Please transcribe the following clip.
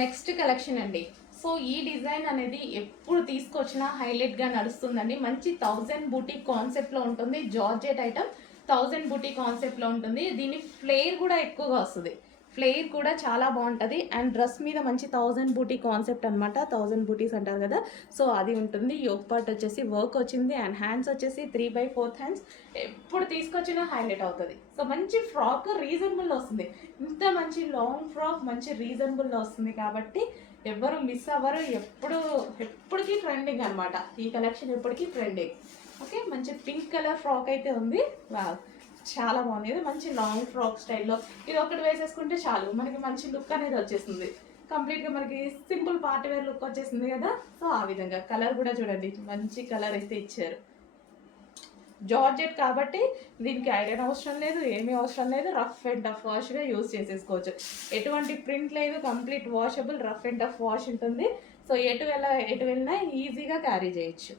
Next collection అండి. So ఈ design అనేది ఎప్పుడు తీసుకొచ్చినా హైలైట్గా నడుస్తుందండి. మంచి 1000 బూటీ కాన్సెప్ట్లో ఉంటుంది. జార్జెట్ ఐటమ్ 1000 బూటీ కాన్సెప్ట్లో ఉంటుంది. దీని ఫ్లేర్ కూడా ఎక్కువగా వస్తుంది. ఫ్లేర్ కూడా చాలా బాగుంటుంది. అండ్ డ్రెస్ మీద మంచి 1000 బూటీ కాన్సెప్ట్ అనమాట. 1000 బూటీస్ అంటారు కదా, సో అది ఉంటుంది. యోక్ పార్ట్ వచ్చేసి వర్క్ వచ్చింది అండ్ హ్యాండ్స్ వచ్చేసి 3/4 హ్యాండ్స్. ఎప్పుడు తీసుకొచ్చినా హైలైట్ అవుతుంది. సో మంచి ఫ్రాక్ రీజనబుల్ వస్తుంది. ఇంత మంచి లాంగ్ ఫ్రాక్ మంచి రీజనబుల్లో వస్తుంది కాబట్టి ఎవరు మిస్ అవ్వరు. ఎప్పటికీ ట్రెండింగ్ అనమాట. ఈ కలెక్షన్ ఎప్పటికీ ట్రెండింగ్. ఓకే, మంచి పింక్ కలర్ ఫ్రాక్ అయితే ఉంది. వావ్, చాలా బాగుంది. ఇది మంచి లాంగ్ ఫ్రాక్ స్టైల్లో ఇది ఒకటి వేసేసుకుంటే చాలు, మనకి మంచి లుక్ అనేది వచ్చేస్తుంది. కంప్లీట్గా మనకి సింపుల్ పార్టీ వేర్ లుక్ వచ్చేసింది కదా. సో ఆ విధంగా కలర్ కూడా చూడండి, మంచి కలర్ అయితే ఇచ్చారు. జార్జెట్ కాబట్టి దీనికి ఐరన్ అవసరం లేదు, ఏమీ అవసరం లేదు. రఫ్ అండ్ టఫ్ వాష్గా యూజ్ చేసేసుకోవచ్చు. ఎటువంటి ప్రింట్ లేదు, complete washable rough and tough wash ఉంటుంది. సో ఎటు వెళ్ళినా ఈజీగా క్యారీ చేయొచ్చు.